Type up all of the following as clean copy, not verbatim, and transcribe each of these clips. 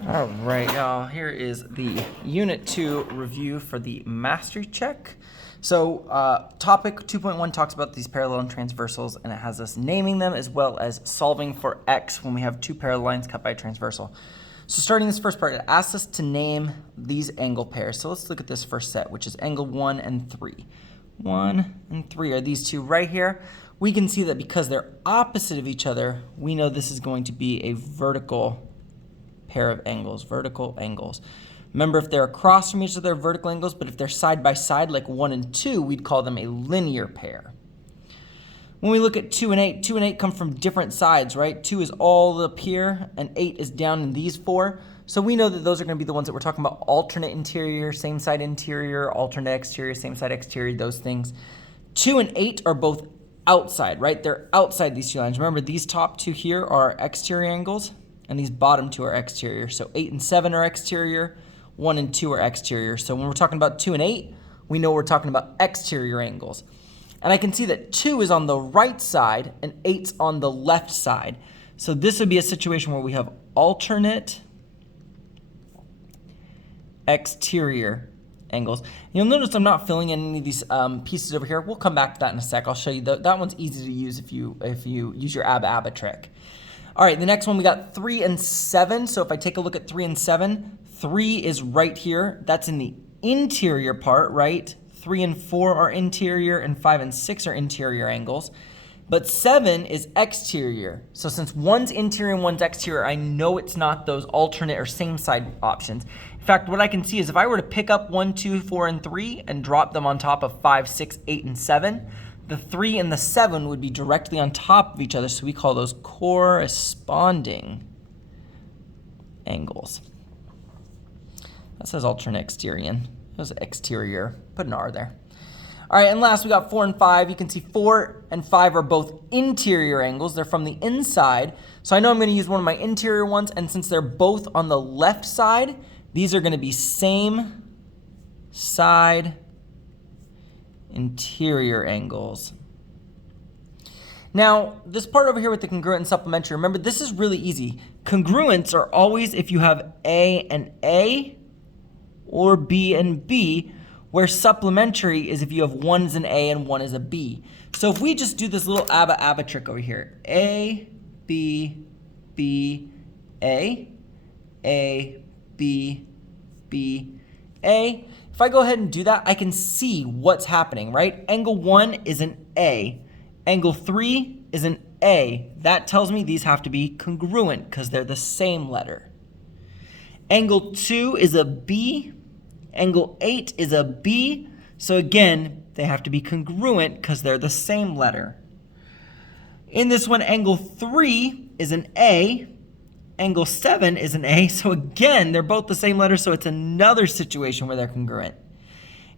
All right, y'all, here is the Unit 2 review for the Mastery Check. So topic 2.1 talks about these parallel and transversals, and it has us naming them as well as solving for x when we have two parallel lines cut by a transversal. So starting this first part, it asks us to name these angle pairs. So let's look at this first set, which is angle 1 and 3. 1 and 3 are these two right here. We can see that because they're opposite of each other, we know this is going to be a vertical pair of angles, vertical angles. Remember, if they're across from each other, they're vertical angles, but if they're side by side, like 1 and 2, we'd call them a linear pair. When we look at 2 and 8, 2 and 8 come from different sides, right? 2 is all up here, and 8 is down in these four. So we know that those are going to be the ones that we're talking about: alternate interior, same side interior, alternate exterior, same side exterior, those things. 2 and 8 are both outside, right? They're outside these two lines. Remember, these top two here are exterior angles, and these bottom two are exterior. So 8 and 7 are exterior, 1 and 2 are exterior. So when we're talking about 2 and 8, we know we're talking about exterior angles. And I can see that 2 is on the right side and 8's on the left side. So this would be a situation where we have alternate exterior angles. You'll notice I'm not filling in any of these pieces over here. We'll come back to that in a sec. I'll show you. That one's easy to use if you use your ABA trick. All right, the next one we got 3 and 7. So if I take a look at 3 and 7, 3 is right here. That's in the interior part, right? 3 and 4 are interior, and 5 and 6 are interior angles. But 7 is exterior. So since one's interior and one's exterior, I know it's not those alternate or same side options. In fact, what I can see is if I were to pick up 1, 2, 4, and 3 and drop them on top of 5, 6, 8, and 7, the 3 and the 7 would be directly on top of each other, so we call those corresponding angles. That says alternate exterior. That was exterior. Put an R there. All right, and last we got 4 and 5. You can see 4 and 5 are both interior angles. They're from the inside. So I know I'm going to use one of my interior ones, and since they're both on the left side, these are going to be same side interior angles. Now, this part over here with the congruent and supplementary, remember, this is really easy. Congruents are always if you have A and A or B and B, where supplementary is if you have one is an A and one is a B. So if we just do this little ABA trick over here, A, B, B, A, B, B, A. If I go ahead and do that, I can see what's happening, right? Angle 1 is an A. Angle 3 is an A. That tells me these have to be congruent because they're the same letter. Angle 2 is a B. Angle 8 is a B. So again, they have to be congruent because they're the same letter. In this one, angle 3 is an A. Angle 7 is an A, so again, they're both the same letter, so it's another situation where they're congruent.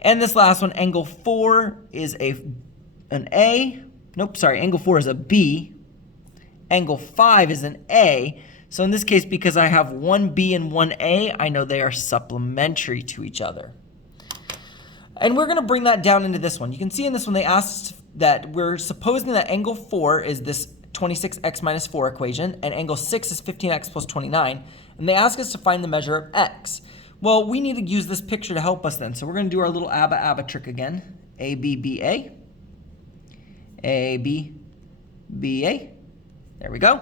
And this last one, angle 4 is an A. Nope, sorry, angle 4 is a B. Angle 5 is an A. So in this case, because I have one B and one A, I know they are supplementary to each other. And we're going to bring that down into this one. You can see in this one, they asked that we're supposing that angle 4 is this 26x minus 4 equation, and angle 6 is 15x plus 29, and they ask us to find the measure of x. Well, we need to use this picture to help us then, so we're going to do our little ABA trick again. A, B, B, A. A, B, B, A. There we go.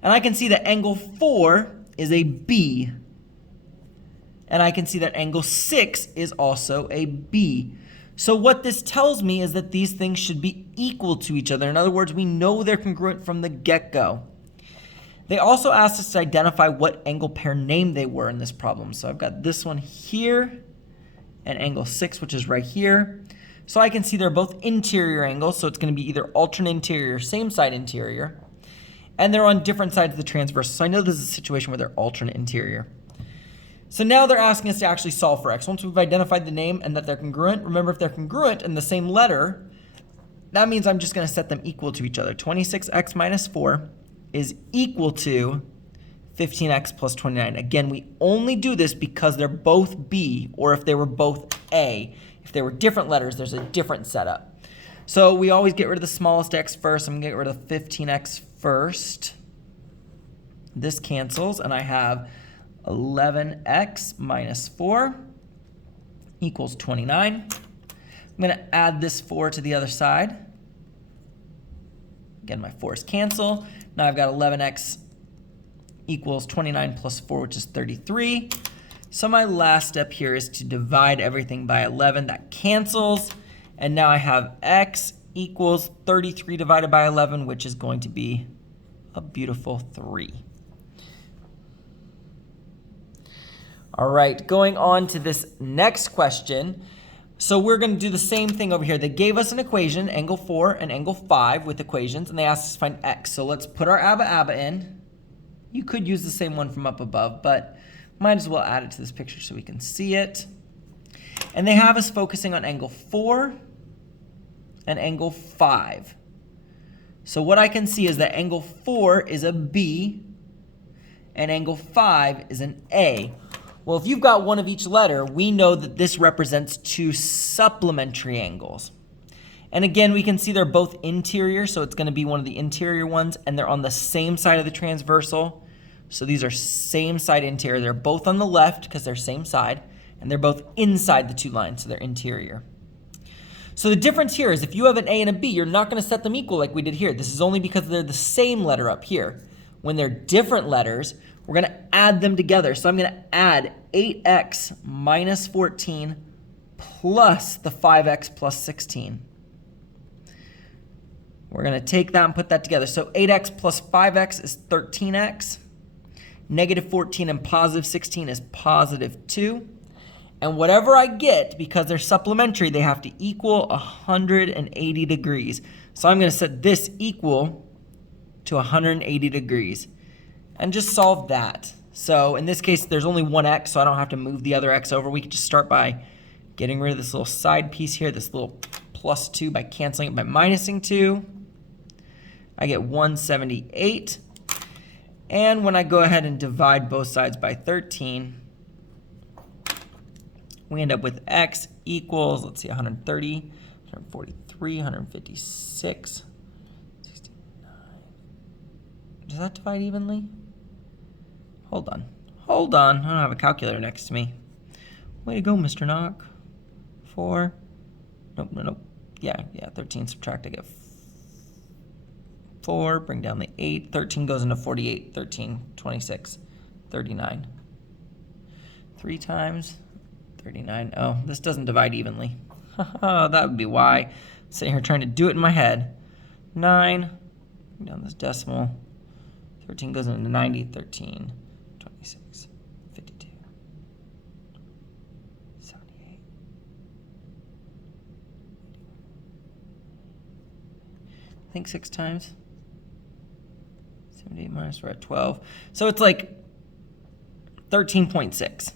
And I can see that angle 4 is a B, and I can see that angle 6 is also a B. So what this tells me is that these things should be equal to each other. In other words, we know they're congruent from the get-go. They also asked us to identify what angle pair name they were in this problem. So I've got this one here and angle 6, which is right here. So I can see they're both interior angles, so it's going to be either alternate interior or same side interior. And they're on different sides of the transversal. So I know this is a situation where they're alternate interior. So now they're asking us to actually solve for x. Once we've identified the name and that they're congruent, remember if they're congruent in the same letter, that means I'm just going to set them equal to each other. 26x minus 4 is equal to 15x plus 29. Again, we only do this because they're both B, or if they were both A. If they were different letters, there's a different setup. So we always get rid of the smallest x first. I'm going to get rid of 15x first. This cancels, and I have 11x minus 4 equals 29. I'm going to add this 4 to the other side. Again, my 4's cancel. Now I've got 11x equals 29 plus 4, which is 33. So my last step here is to divide everything by 11. That cancels. And now I have x equals 33 divided by 11, which is going to be a beautiful 3. All right, going on to this next question. So we're going to do the same thing over here. They gave us an equation, angle 4 and angle 5 with equations, and they asked us to find x. So let's put our ABBA in. You could use the same one from up above, but might as well add it to this picture so we can see it. And they have us focusing on angle 4 and angle 5. So what I can see is that angle 4 is a B and angle 5 is an A. Well, if you've got one of each letter, we know that this represents two supplementary angles. And again, we can see they're both interior, so it's going to be one of the interior ones, and they're on the same side of the transversal. So these are same side interior. They're both on the left because they're same side, and they're both inside the two lines, so they're interior. So the difference here is if you have an A and a B, you're not going to set them equal like we did here. This is only because they're the same letter up here. When they're different letters, we're going to add them together. So I'm going to add 8x minus 14 plus the 5x plus 16. We're going to take that and put that together. So 8x plus 5x is 13x. Negative 14 and positive 16 is positive 2. And whatever I get, because they're supplementary, they have to equal 180 degrees. So I'm going to set this equal to 180 degrees. And just solve that. So in this case, there's only one x, so I don't have to move the other x over. We can just start by getting rid of this little side piece here, this little plus 2 by canceling it by minusing 2. I get 178. And when I go ahead and divide both sides by 13, we end up with x equals, let's see, 130, 143, 156, 69. Does that divide evenly? Hold on. I don't have a calculator next to me. Way to go, Mr. Knock. 4. Nope. Yeah, 13 subtract, I get 4. Bring down the 8. 13 goes into 48. 13, 26, 39. 3 times 39. Oh, this doesn't divide evenly. That would be why. I'm sitting here trying to do it in my head. 9. Bring down this decimal. 13 goes into 90. 13. 26, 52, 78. I think 6 times. 78 minus, we're at 12. So it's like 13.6.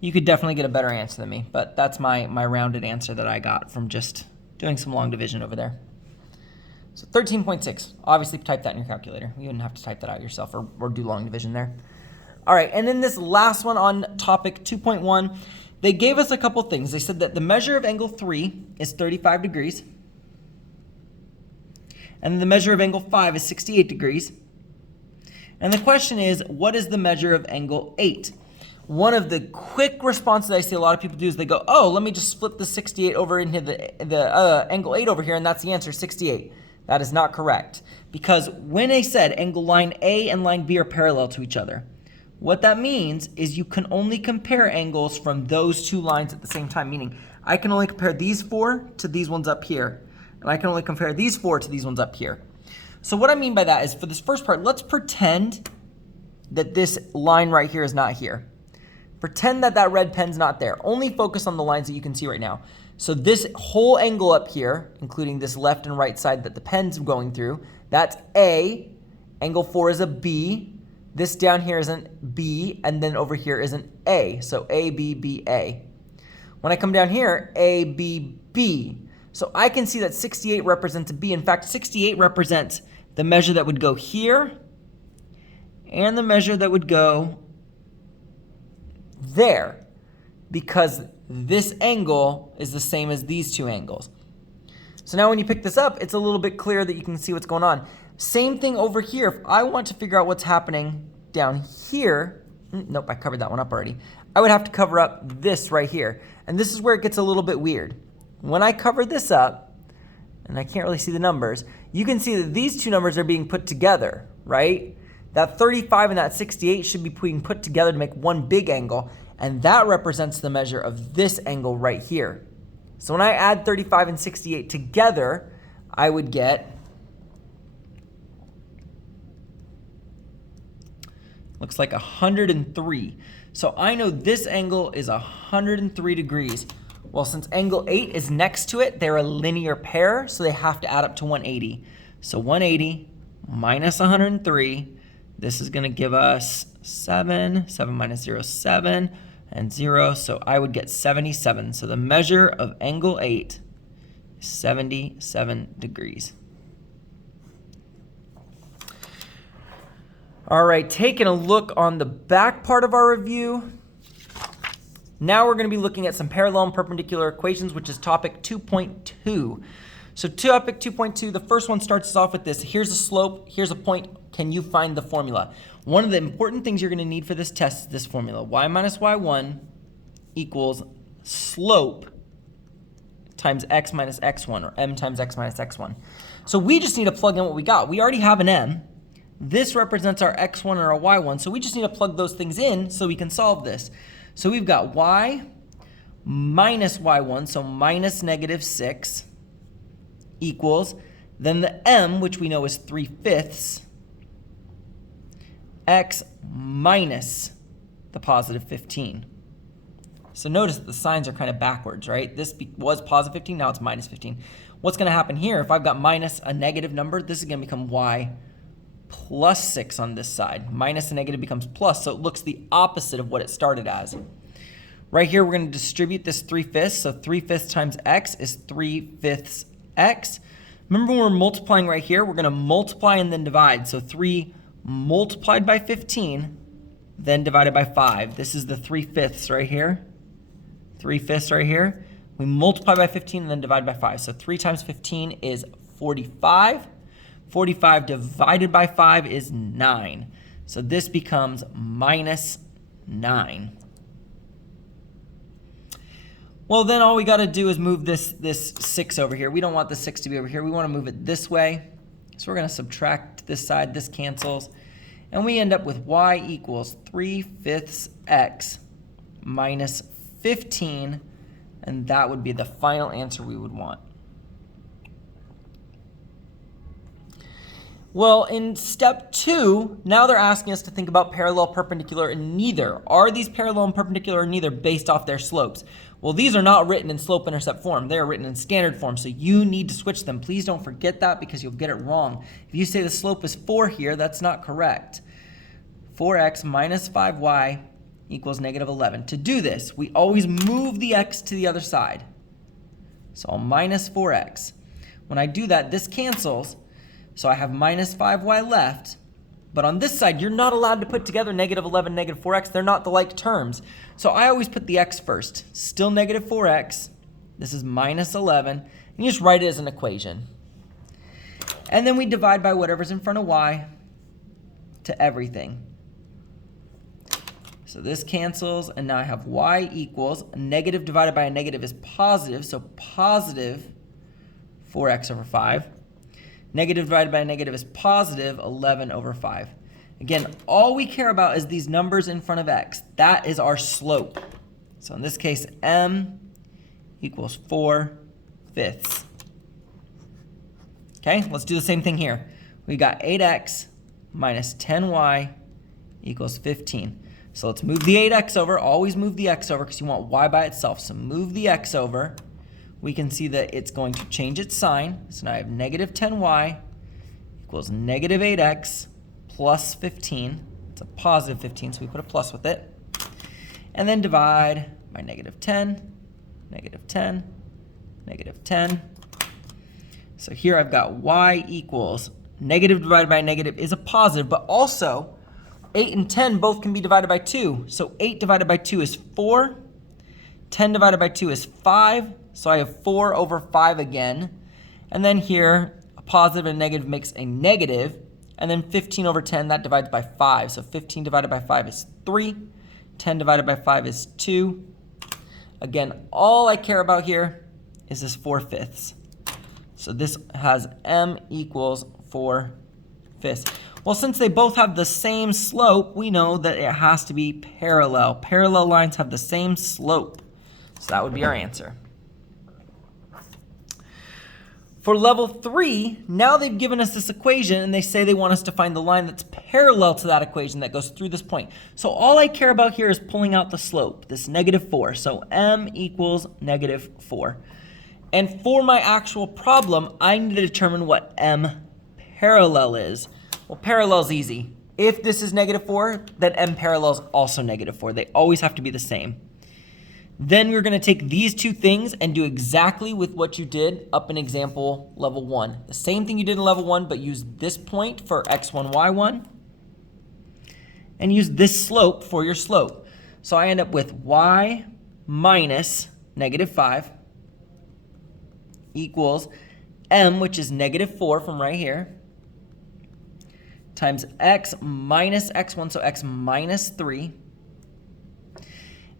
You could definitely get a better answer than me, but that's my rounded answer that I got from just doing some long division over there. So 13.6, obviously type that in your calculator. You wouldn't have to type that out yourself or do long division there. All right, and then this last one on topic 2.1, they gave us a couple things. They said that the measure of angle 3 is 35 degrees, and the measure of angle 5 is 68 degrees. And the question is, what is the measure of angle 8? One of the quick responses I see a lot of people do is they go, oh, let me just flip the 68 over into the angle 8 over here, and that's the answer, 68. That is not correct, because when I said angle line A and line B are parallel to each other, what that means is you can only compare angles from those two lines at the same time, meaning I can only compare these 4 to these ones up here, and I can only compare these 4 to these ones up here. So what I mean by that is for this first part, let's pretend that this line right here is not here. Pretend that that red pen's not there. Only focus on the lines that you can see right now. So this whole angle up here, including this left and right side that the pen's going through, that's A. Angle 4 is a B. This down here is an B, and then over here is an A. So A, B, B, A. When I come down here, A, B, B. So I can see that 68 represents a B. In fact, 68 represents the measure that would go here and the measure that would go there, because this angle is the same as these two angles. So now when you pick this up, it's a little bit clearer that you can see what's going on. Same thing over here. If I want to figure out what's happening down here, Nope, I covered that one up already. I would have to cover up this right here. And this is where it gets a little bit weird. When I cover this up, and I can't really see the numbers, you can see that these two numbers are being put together, right? That 35 and that 68 should be being put together to make one big angle, and that represents the measure of this angle right here. So when I add 35 and 68 together, I would get, looks like 103. So I know this angle is 103 degrees. Well, since angle 8 is next to it, they're a linear pair, so they have to add up to 180. So 180 minus 103, this is going to give us 7. 7 minus 0 is 7, and 0, so I would get 77. So the measure of angle 8 is 77 degrees. All right, taking a look on the back part of our review. Now we're going to be looking at some parallel and perpendicular equations, which is topic 2.2. So topic 2.2, the first one starts us off with this. Here's a slope, here's a point. Can you find the formula? One of the important things you're going to need for this test is this formula. Y minus y1 equals slope times x minus x1, or m times x minus x1. So we just need to plug in what we got. We already have an m. This represents our x1 and our y1, so we just need to plug those things in so we can solve this. So we've got y minus y1, so minus negative 6, equals, then the m, which we know is 3/5, x minus the positive 15. So notice that the signs are kind of backwards, right? This was positive 15, now it's minus 15. What's going to happen here, if I've got minus a negative number, this is going to become y plus 6 on this side. Minus a negative becomes plus, so it looks the opposite of what it started as. Right here, we're going to distribute this 3/5, so 3/5 times x is 3/5 x. Remember when we're multiplying right here, we're going to multiply and then divide. So 3 multiplied by 15, then divided by 5. This is the 3/5 right here. 3/5 right here. We multiply by 15 and then divide by 5. So 3 times 15 is 45. 45 divided by 5 is 9. So this becomes minus 9. Well, then all we got to do is move this 6 over here. We don't want the 6 to be over here. We want to move it this way. So we're going to subtract this side. This cancels. And we end up with y equals 3/5 x minus 15. And that would be the final answer we would want. Well, in step 2, now they're asking us to think about parallel, perpendicular, and neither. Are these parallel and perpendicular or neither based off their slopes? Well, these are not written in slope-intercept form. They are written in standard form, so you need to switch them. Please don't forget that because you'll get it wrong. If you say the slope is 4 here, that's not correct. 4x minus 5y equals negative 11. To do this, we always move the x to the other side. So I'll minus 4x. When I do that, this cancels. So I have minus 5y left, but on this side, you're not allowed to put together negative 11, negative 4x. They're not the like terms. So I always put the x first. Still negative 4x. This is minus 11. And you just write it as an equation. And then we divide by whatever's in front of y to everything. So this cancels, and now I have y equals, a negative divided by a negative is positive, so positive 4x over 5. Negative divided by a negative is positive 11 over 5. Again, all we care about is these numbers in front of x. That is our slope. So in this case, m equals 4/5. Okay, let's do the same thing here. We got 8x minus 10y equals 15. So let's move the 8x over. Always move the x over because you want y by itself. So move the x over. We can see that it's going to change its sign. So now I have negative 10y equals negative 8x plus 15. It's a positive 15, so we put a plus with it. And then divide by negative 10, negative 10, negative 10. So here I've got y equals negative divided by negative is a positive, but also 8 and 10 both can be divided by 2. So 8 divided by 2 is 4. 10 divided by 2 is 5. So I have 4 over 5 again. And then here, a positive and a negative makes a negative. And then 15 over 10, that divides by 5. So 15 divided by 5 is 3. 10 divided by 5 is 2. Again, all I care about here is this 4/5. So this has m equals 4/5. Well, since they both have the same slope, we know that it has to be parallel. Parallel lines have the same slope. So that would be our answer. For level 3, now they've given us this equation and they say they want us to find the line that's parallel to that equation that goes through this point. So all I care about here is pulling out the slope, this -4. So m equals -4. And for my actual problem, I need to determine what m parallel is. Well, parallel is easy. If this is -4, then m parallel is also -4. They always have to be the same. Then we're going to take these two things and do exactly with what you did up in example level 1. The same thing you did in level 1, but use this point for x1, y1. And use this slope for your slope. So I end up with y minus -5 equals m, which is -4 from right here, times x minus x1, so x minus 3.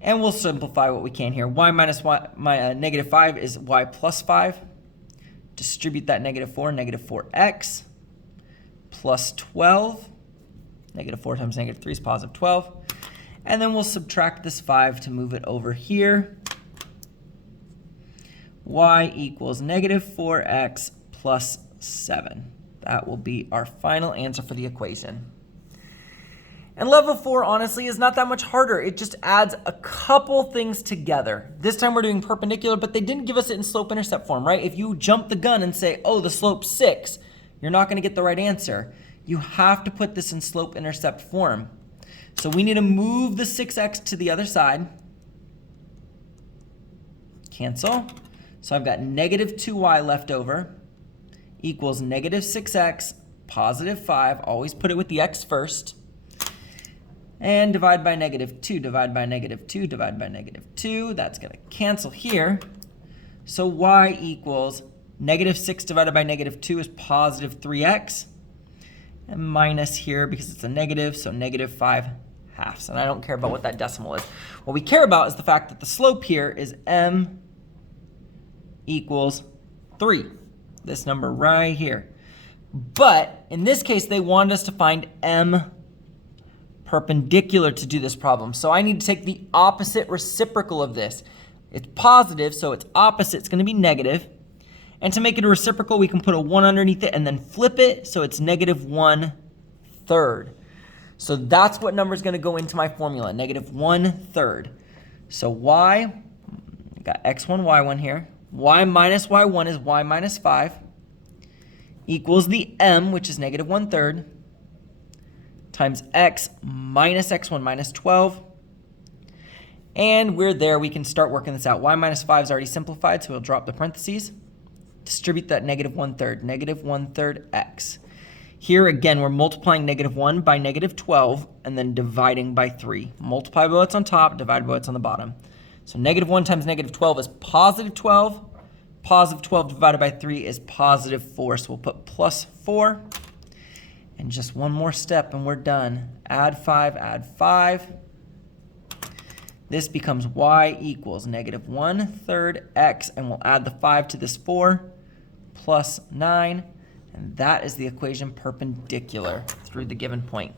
And we'll simplify what we can here. Y minus y, -5 is y plus 5. Distribute that -4, -4x plus 12. -4 times -3 is positive 12. And then we'll subtract this 5 to move it over here. Y equals -4x plus 7. That will be our final answer for the equation. And level 4, honestly, is not that much harder. It just adds a couple things together. This time we're doing perpendicular, but they didn't give us it in slope-intercept form, right? If you jump the gun and say, oh, the slope's 6, you're not going to get the right answer. You have to put this in slope-intercept form. So we need to move the 6x to the other side. Cancel. So I've got -2y left over equals -6x, positive 5. Always put it with the x first. And divide by -2, divide by -2, divide by -2. That's going to cancel here. So y equals -6 divided by -2 is positive 3x. And minus here because it's a negative, so -5/2. And I don't care about what that decimal is. What we care about is the fact that the slope here is m equals 3. This number right here. But in this case, they wanted us to find m perpendicular to do this problem. So I need to take the opposite reciprocal of this. It's positive, so its opposite is going to be negative. And to make it a reciprocal, we can put a 1 underneath it and then flip it, so it's -1/3. So that's what number is going to go into my formula, -1/3. So y, I got x1, y1 here. Y minus y1 is y minus 5 equals the m, which is -1/3, times x minus x1 minus 12. And we're there. We can start working this out. Y minus 5 is already simplified, so we'll drop the parentheses. Distribute that -1/3, -1/3 x. Here again, we're multiplying -1 by -12 and then dividing by 3. Multiply by what's on top, divide by what's on the bottom. So -1 times -12 is positive 12. Positive 12 divided by 3 is positive 4. So we'll put plus 4. And just one more step and we're done. Add 5, add 5. This becomes y equals -1/3 x, and we'll add the 5 to this 4, plus 9. And that is the equation perpendicular through the given point.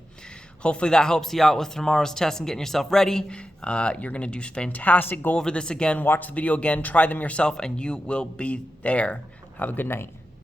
Hopefully that helps you out with tomorrow's test and getting yourself ready. You're going to do fantastic. Go over this again, watch the video again, try them yourself, and you will be there. Have a good night.